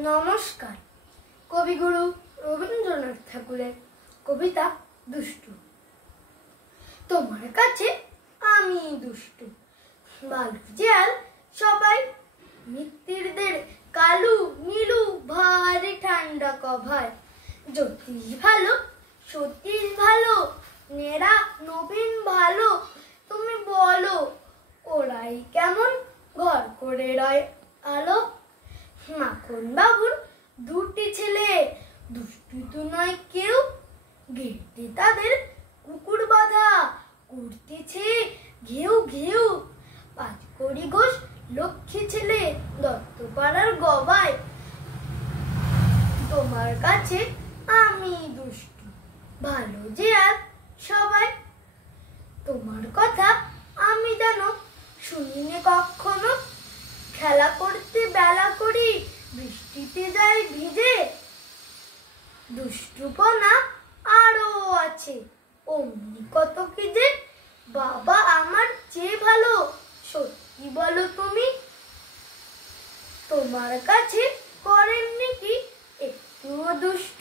নমস্কার। কবিগুরু রবীন্দ্রনাথ ঠাকুরের কবিতা দুষ্টু। তোমার কাছে আমি দুষ্টু, বালু জিয়াল সবাই, মিত্তিরদের কালু নীলু ভারী ঠান্ডা কভার। জ্যোতিষ ভালো, সতীশ ভালো, নেড়া নবীন ভালো। তুমি বলো ওরাই কেমন ঘর করে রয় আলো। মাখন বাবুর দুটি ছেলে, দুষ্টু তো নয় কেউ। গেটে তাদের কুকুর বাঁধা, করতেছে ঘেউ ঘেউ। পাঁচকড়ি ঘোষ লক্ষ্মী ছেলে, দত্তপাড়ার গবায়। তোমার কাছে আমি দুষ্টু, ভালো যে আর সবাই। তোমার কথা আমি জানো, শুনিনি কখনো। খেলা করতে বেলা করি, বৃষ্টিতে যাই ভিজে। দুষ্টুপনা আরো আছে, অমনি কত কি যে। বাবা আমার চেয়ে ভালো, সত্যি বলো তুমি। তোমার কাছে করেননি কি একটুও দুষ্টু?